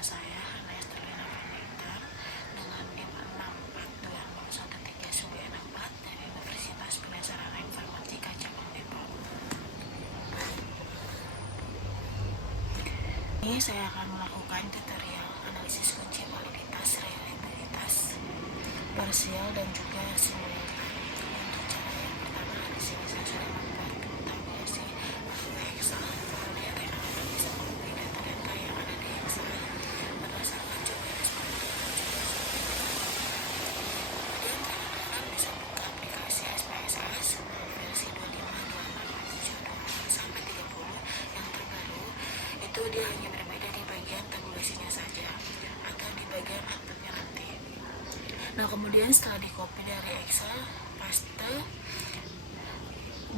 nama saya Hana Estelina Fernita dengan NIM 6420139 dari Universitas Bina Informatika Cabang Depok. Ini saya akan melakukan tutorial analisis kunci validitas, reliabilitas, parsial dan juga simulator. Untuk cara yang pertama, di sini saya sudah membuat tabulasi Excel. Kemudian rekan-rekan bisa mengubah data-data yang ada di Excel berdasarkan jumlah respon. Kemudian rekan-rekan bisa buka aplikasi SPSS versi 25, 26, 27, 28 sampai 30 yang terbaru. Itu dia hanya berbeda di bagian tabulasinya saja atau di bagian outputnya nanti. Nah, kemudian setelah di copy dari Excel, paste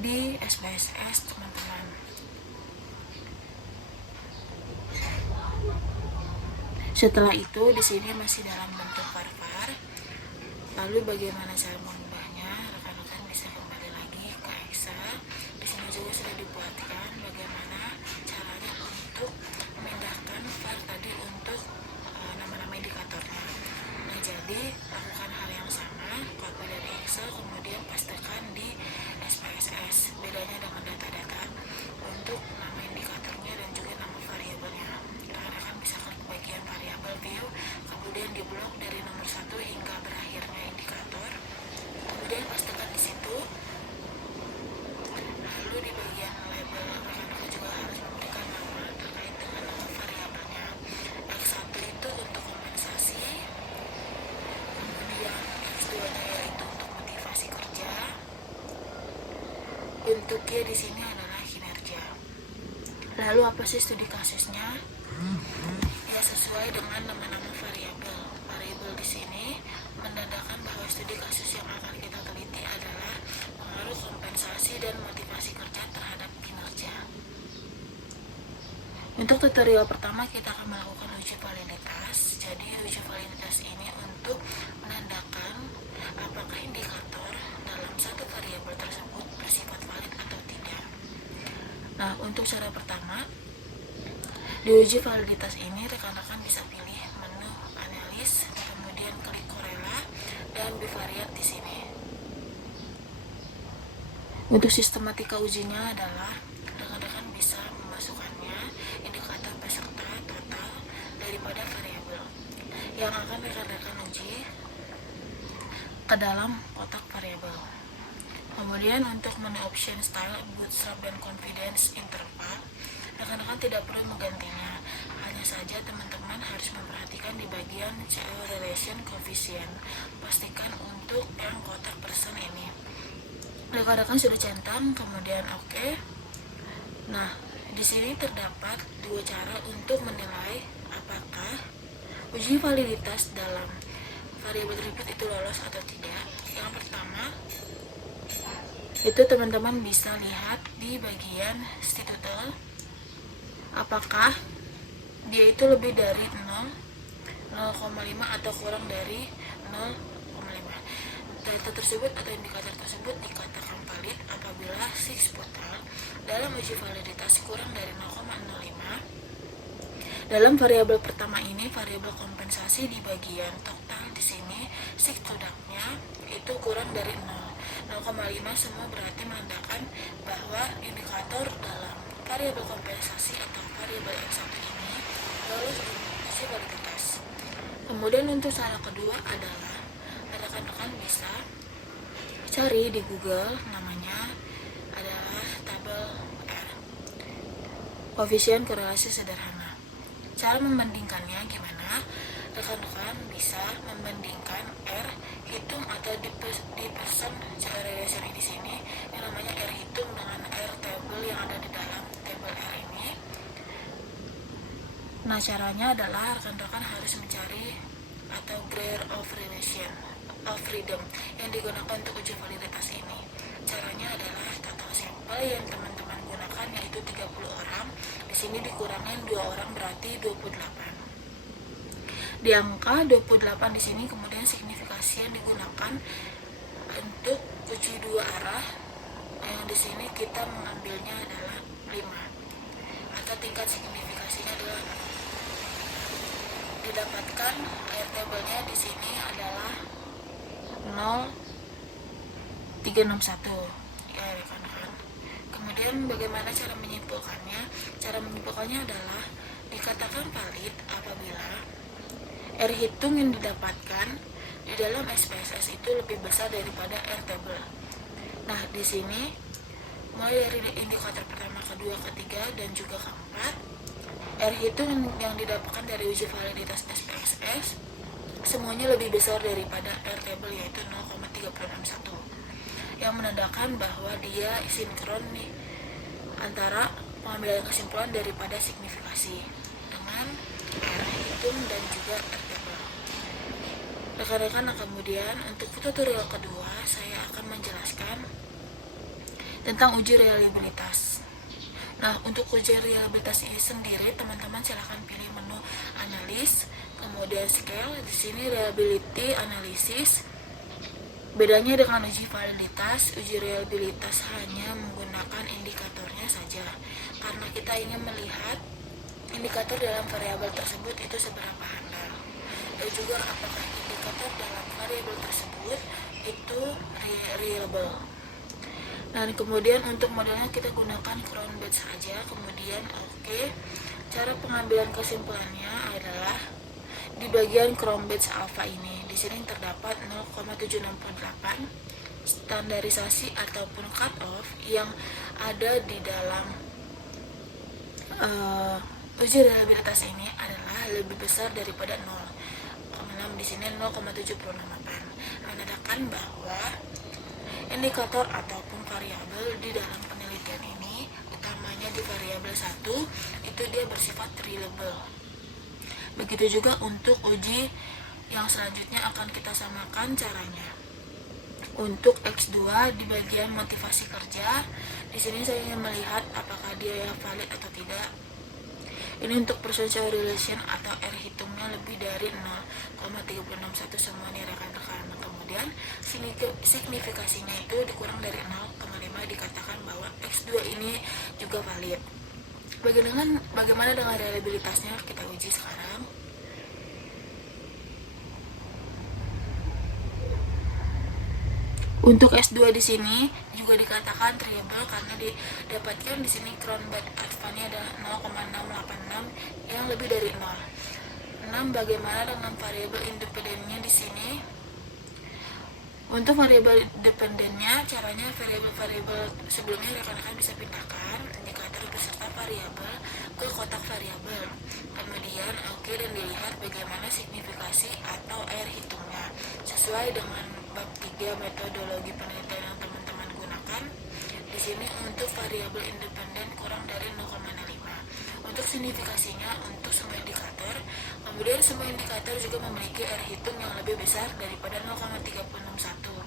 di SPSS teman-teman. Setelah itu di sini masih dalam bentuk var. Lalu bagaimana cara mengubahnya? Rekan-rekan bisa kembali lagi ke Excel. Di sini juga sudah dibuatkan bagaimana caranya untuk memindahkan var tadi untuk nama-nama indikatornya. Nah, jadi lakukan hal yang sama, copy dari Excel kemudian pastekan di SPSS. Bedanya dengan data-data untuk nama indikatornya dan juga nama variabelnya. Rekan-rekan bisa klik bagian variabel view, kemudian di blok dari nomor 1 hingga berakhirnya indikator. Kemudian pastekan di situ. Lalu di bagian label, rekan-rekan juga harus memberikan nama terkait dengan nama variabelnya. X1 itu untuk kompensasi, kemudian X2 nya yaitu untuk motivasi kerja. Bentuknya di sini adalah kinerja. Lalu apa sih studi kasusnya? Ya, sesuai dengan nama-nama variabel. Variabel di sini menandakan bahwa studi kasus yang akan kita teliti adalah pengaruh kompensasi dan motivasi kerja terhadap kinerja. Untuk tutorial pertama kita akan melakukan uji validitas. Jadi uji validitas ini untuk menandakan apakah indikator dalam satu variabel tersebut bersifat valid atau tidak. Nah, untuk cara pertama, di uji validitas ini rekan-rekan bisa pilih menu analis, kemudian klik korela dan bivariat di sini. Untuk sistematika ujinya adalah rekan-rekan bisa memasukkannya indikator peserta total daripada variabel yang akan rekan-rekan uji ke dalam kotak variabel. Kemudian untuk menu option style, bootstrap dan confidence interval, rekan-rekan tidak perlu menggantinya. Hanya saja teman-teman harus memperhatikan di bagian CO relation coefficient. Pastikan untuk yang kotak persen ini. Rekan-rekan sudah centang, kemudian oke. Nah, di sini terdapat dua cara untuk menilai apakah uji validitas dalam variabel tersebut itu lolos atau tidak. Yang pertama, itu teman-teman bisa lihat di bagian stitutal apakah dia itu lebih dari 0,5 atau kurang dari 0,5. Data tersebut atau indikator tersebut dikatakan valid apabila sigmoidal dalam uji validitas kurang dari 0,05. Dalam variabel pertama ini, variabel kompensasi di bagian total di sini sigmoidalnya itu kurang dari 0,5 semua berarti menandakan bahwa indikator dalam variabel kompensasi atau variabel X1 ini lolos uji validitas. Kemudian untuk cara kedua adalah rekan-rekan bisa cari di Google, namanya adalah tabel R, koefisien korelasi sederhana. Cara membandingkannya gimana? Rekan-rekan bisa membandingkan R hitung atau di persen CO relation di sini yang namanya R hitung dengan R table yang ada di dalam tabel R ini. Nah, caranya adalah rekan-rekan harus mencari atau Degree of freedom yang digunakan untuk uji validitas ini. Caranya adalah total sampel yang teman-teman gunakan yaitu 30 orang. Di sini dikurangin 2 orang berarti 28. Di angka 28 di sini kemudian signifikasi yang digunakan untuk uji dua arah yang di sini kita mengambilnya adalah 5 atau tingkat signifikasinya adalah 0. didapatkan air tabelnya di sini adalah 0,361 ya rekan-rekan. Kemudian bagaimana cara menyimpulkannya? Cara menyimpulkannya adalah dikatakan valid apabila R hitung yang didapatkan di dalam SPSS itu lebih besar daripada R table. Nah, di sini mulai dari indikator pertama, kedua, ketiga, dan juga keempat, R hitung yang didapatkan dari uji validitas SPSS semuanya lebih besar daripada R table, yaitu 0,361, yang menandakan bahwa dia sinkron nih antara pengambilan kesimpulan daripada signifikasi dengan R hitung dan juga R table. Rekan-rekan, kemudian untuk tutorial kedua saya akan menjelaskan tentang uji reliabilitas. Nah, untuk uji reliabilitas ini sendiri, teman-teman silahkan pilih menu analis, kemudian scale. Di sini reliability analysis. Bedanya dengan uji validitas, uji reliabilitas hanya menggunakan indikatornya saja, karena kita ingin melihat indikator dalam variabel tersebut itu seberapa handal, dan juga apakah indikator dalam variabel tersebut itu reliable. Dan kemudian untuk modelnya kita gunakan crown batch saja. Kemudian cara pengambilan kesimpulannya adalah di bagian crown batch alpha ini. Di sini terdapat 0,768 standarisasi ataupun cut off yang ada di dalam uji reliabilitas ini adalah lebih besar daripada 0,6. Di sini 0,768 menandakan bahwa indikator ataupun variabel di dalam penelitian ini, utamanya di variabel 1, itu dia bersifat reliable. Begitu juga untuk uji yang selanjutnya akan kita samakan caranya. Untuk X2 di bagian motivasi kerja, di sini saya ingin melihat apakah dia valid atau tidak. Ini untuk percentage relation atau R hitungnya lebih dari 0,361 semua nih rekan-rekan. Kemudian signifikasinya itu dikurang dari 0,5, dikatakan bahwa X2 ini juga valid. Bagaimana dengan reliabilitasnya? Kita uji sekarang. Untuk S2 di sini juga dikatakan reliable karena didapatkan di sini crown batch alpha-nya ada 0,686 yang lebih dari 0. 6. Bagaimana dengan variabel independennya di sini? Untuk variabel independennya, caranya variabel sebelumnya rekan-rekan bisa pindahkan indikator beserta variabel ke kotak variabel. Kemudian dan dilihat bagaimana signifikasi atau R hitungnya sesuai dengan bab 3 metodologi penelitian yang teman-teman gunakan. Di sini untuk variabel independen kurang dari 0,5. Untuk signifikasinya untuk semua indikator, kemudian semua indikator juga memiliki R hitung yang lebih besar daripada 0,361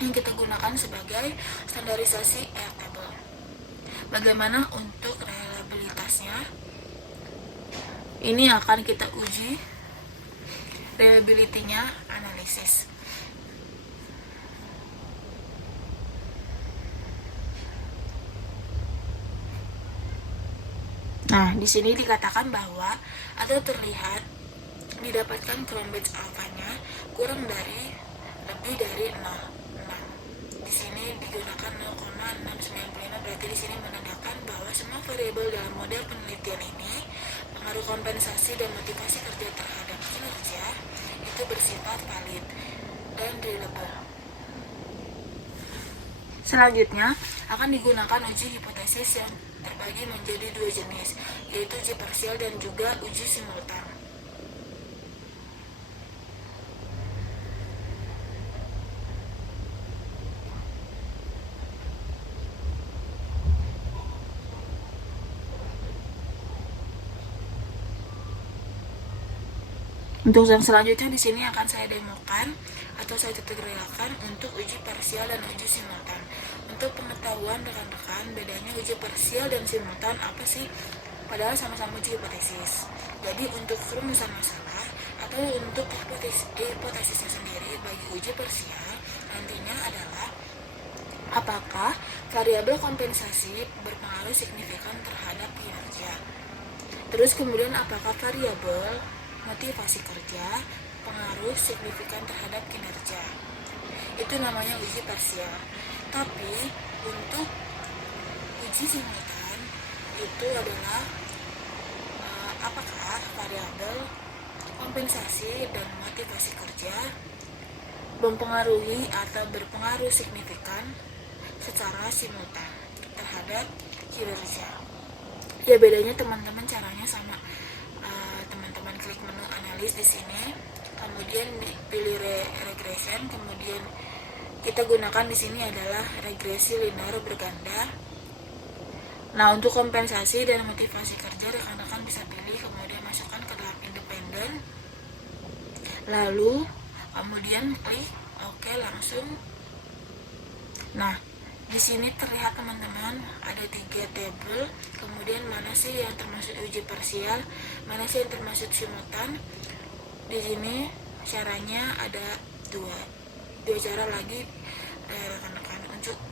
yang kita gunakan sebagai standarisasi R table. Bagaimana untuk reliabilitasnya? Ini akan kita uji reliability-nya analisis. Nah, di sini dikatakan bahwa atau terlihat didapatkan crown batch alpha-nya kurang dari lebih dari 0,6. Di sini digunakan 0,695, berarti di sini menandakan bahwa semua variabel dalam model penelitian ini, pengaruh kompensasi dan motivasi kerja terhadap kinerja itu bersifat valid dan reliable. Selanjutnya akan digunakan uji hipotesis yang terbagi menjadi dua jenis, yaitu uji parsial dan juga uji simultan. Untuk yang selanjutnya di sini akan saya demokan atau saya tutorialkan untuk uji parsial dan uji simultan. Untuk pengetahuan rekan-rekan, bedanya uji parsial dan simultan apa sih? Padahal sama-sama uji hipotesis. Jadi untuk rumusan masalah atau untuk hipotesisnya sendiri bagi uji parsial nantinya adalah apakah variabel kompensasi berpengaruh signifikan terhadap kinerja. Terus kemudian apakah variabel motivasi kerja, pengaruh signifikan terhadap kinerja. Itu namanya uji parsial. Tapi untuk uji simultan itu adalah apakah variabel kompensasi dan motivasi kerja mempengaruhi atau berpengaruh signifikan secara simultan terhadap kinerja. Ya, bedanya teman-teman caranya sama. Teman-teman klik menu analis di sini, kemudian pilih regression, kemudian kita gunakan di sini adalah regresi linear berganda. Nah, untuk kompensasi dan motivasi kerja rekan-rekan bisa pilih, kemudian masukkan ke dalam independen, lalu kemudian klik oke langsung. Nah, di sini terlihat teman-teman ada 3 tabel, kemudian mana sih yang termasuk uji parsial, mana sih yang termasuk simultan. Di sini caranya ada dua cara lagi rekan-rekan.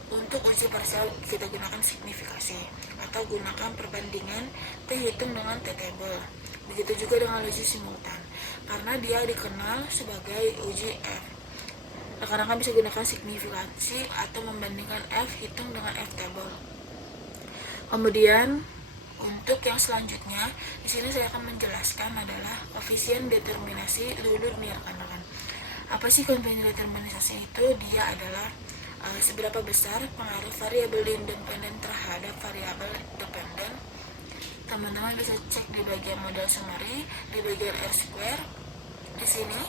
Untuk uji parsial kita gunakan signifikasi atau gunakan perbandingan T hitung dengan T table. Begitu juga dengan uji simultan, karena dia dikenal sebagai uji F. Rekan-rekan bisa gunakan signifikasi atau membandingkan F hitung dengan F table. Kemudian untuk yang selanjutnya, di sini saya akan menjelaskan adalah koefisien determinasi dulu nih rekan-rekan. Apa sih koefisien determinasi itu? Dia adalah seberapa besar pengaruh variabel independen terhadap variabel dependen. Teman-teman bisa cek di bagian model summary, di bagian R square. Di sini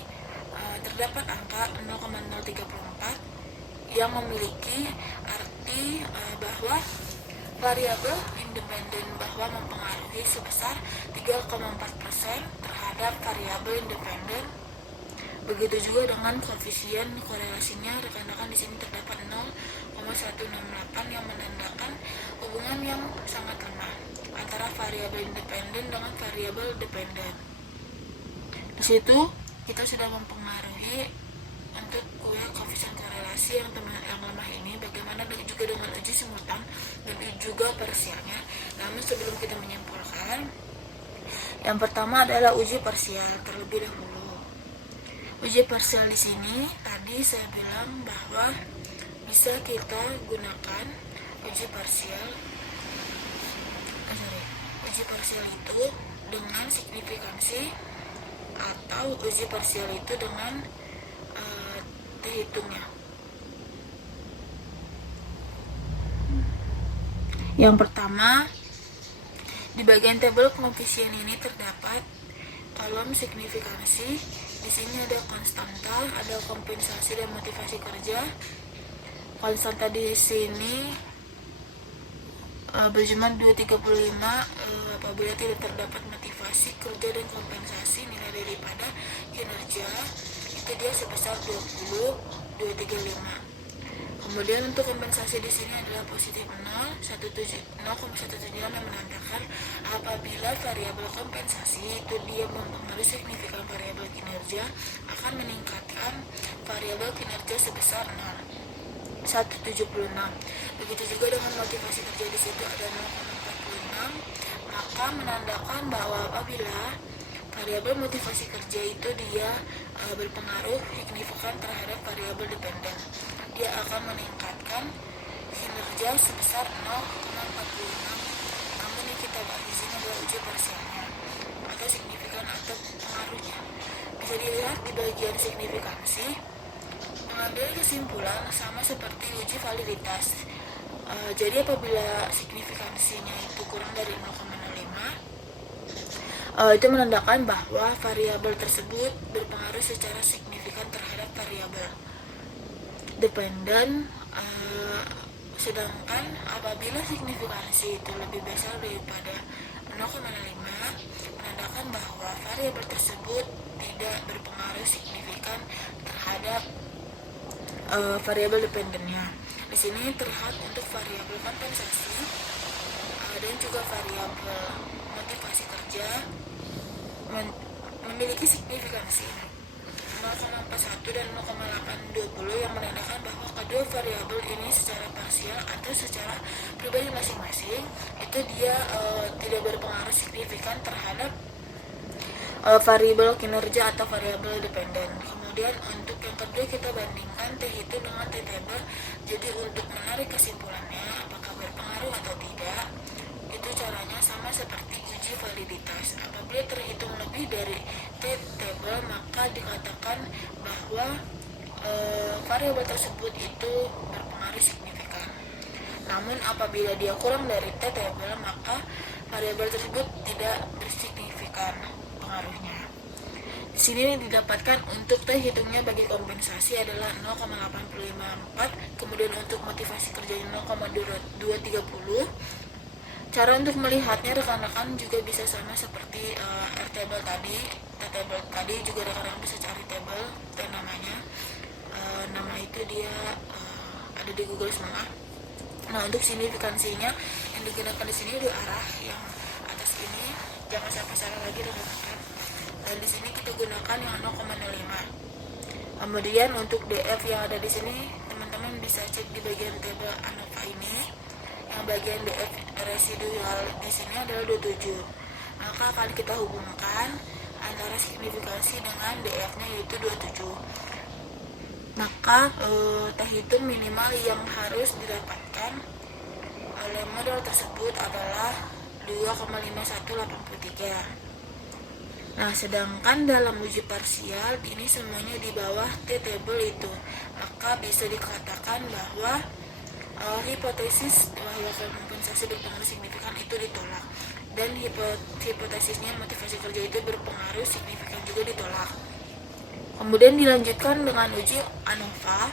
terdapat angka 0,034 yang memiliki arti bahwa variabel independen bahwa mempengaruhi sebesar 3,4% terhadap variabel independen. Begitu juga dengan koefisien korelasinya, rekan-rekan di sini terdapat 0,168 yang menandakan hubungan yang sangat lemah antara variabel independen dengan variabel dependen. Di situ kita sudah mempengaruhi untuk koefisien korelasi yang lemah ini, bagaimana juga dengan uji simultan dan juga parsialnya. Namun sebelum kita menyimpulkan, yang pertama adalah uji parsial terlebih dahulu. Uji parsial di sini tadi saya bilang bahwa bisa kita gunakan uji parsial itu dengan signifikansi atau uji parsial itu dengan T hitungnya. Yang pertama, di bagian tabel koefisien ini terdapat kolom signifikansi. Di sini ada konstanta, ada kompensasi dan motivasi kerja. Konstanta di sini berjumlah 235 apabila tidak terdapat motivasi kerja dan kompensasi, nilai daripada kinerja itu dia sebesar 235. Kemudian untuk kompensasi di sini adalah positif 0,179 yang menandakan apabila variabel kompensasi itu dia mempengaruhi signifikan variabel kinerja akan meningkatkan variabel kinerja sebesar 176. Begitu juga dengan motivasi kerja di situ ada 0,46, maka menandakan bahwa apabila variabel motivasi kerja itu dia berpengaruh signifikan terhadap variabel dependen, dia akan meningkatkan kinerja sebesar 0,46. Namun yang kita bahas di sini adalah uji parsialnya atau signifikan atau pengaruhnya. Bisa dilihat di bagian signifikansi, mengambil kesimpulan sama seperti uji validitas. Jadi apabila signifikansinya itu kurang dari 0,05, itu menandakan bahwa variabel tersebut berpengaruh secara signifikan terhadap variabel dependen. Sedangkan apabila signifikansi itu lebih besar daripada 0,5, menandakan bahwa variabel tersebut tidak berpengaruh signifikan terhadap variabel dependennya. Di sini terlihat untuk variabel kompensasi dan juga variabel motivasi kerja memiliki signifikansi 0,41 dan 0,820 yang menandakan bahwa kedua variabel ini secara parsial atau secara pribadi masing-masing itu dia tidak berpengaruh signifikan terhadap variabel kinerja atau variabel dependen. Kemudian untuk yang kedua kita bandingkan T hitung dengan T table. Jadi untuk menarik kesimpulannya apakah berpengaruh atau tidak, itu caranya sama seperti uji validitas. Apabila terhitung lebih dari T table, maka dikatakan bahwa variabel tersebut itu berpengaruh signifikan. Namun apabila dia kurang dari T table, maka variabel tersebut tidak bersignifikan pengaruhnya. Di sini didapatkan untuk T hitungnya bagi kompensasi adalah 0,854, kemudian untuk motivasi kerjanya 0,230. Cara untuk melihatnya rekan-rekan juga bisa sama seperti R table tadi, T table tadi juga rekan-rekan bisa cari table T namanya. Nama itu dia ada di Google semua. Nah, untuk signifikansinya yang digunakan di sini di arah yang atas ini, jangan sampai salah lagi rekan-rekan. Dan di sini kita gunakan yang 0,05. Kemudian untuk DF yang ada di sini, teman-teman bisa cek di bagian tabel ANOVA ini. Yang bagian DF residual di sini adalah 27. Maka akan kita hubungkan antara signifikansi dengan DF-nya yaitu 27. Maka T hitung minimal yang harus didapatkan oleh model tersebut adalah 2,5183. Nah, sedangkan dalam uji parsial ini semuanya di bawah T table itu, maka bisa dikatakan bahwa hipotesis bahwa kompensasi berpengaruh signifikan itu ditolak, dan hipotesisnya motivasi kerja itu berpengaruh signifikan juga ditolak. Kemudian dilanjutkan dengan uji ANOVA.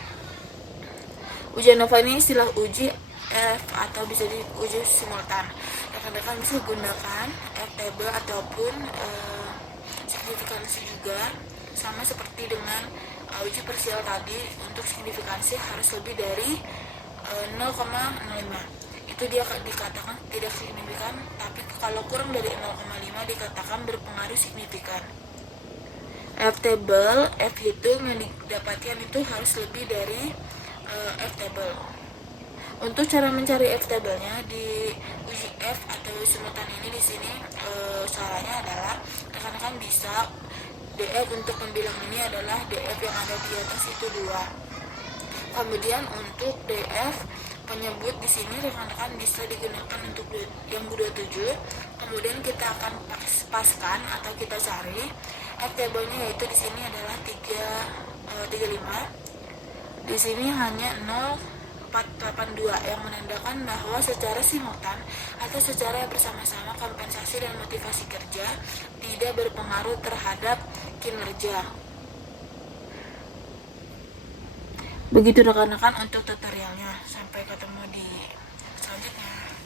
Uji ANOVA ini istilah uji F atau bisa diuji simultan. Rekan-rekan bisa gunakan F table ataupun signifikansi juga, sama seperti dengan uji parsial tadi. Untuk signifikansi harus lebih dari 0,05. Itu dia dikatakan tidak signifikan, tapi kalau kurang dari 0,5 dikatakan berpengaruh signifikan. F table, F hitung yang didapatkan itu harus lebih dari F table. Untuk cara mencari F table-nya di uji F atau simultan ini di sini caranya adalah rekan-rekan bisa DF untuk membilang ini adalah DF yang ada di atas itu 2. Kemudian untuk DF penyebut di sini rekan-rekan bisa digunakan untuk yang 27. Kemudian kita akan paskan atau kita cari F table-nya, yaitu di sini adalah 35. Di sini hanya 0,482 yang menandakan bahwa secara simultan atau secara bersama-sama kompensasi dan motivasi kerja tidak berpengaruh terhadap kinerja. Begitu rekan-rekan untuk tutorialnya. Sampai ketemu di selanjutnya.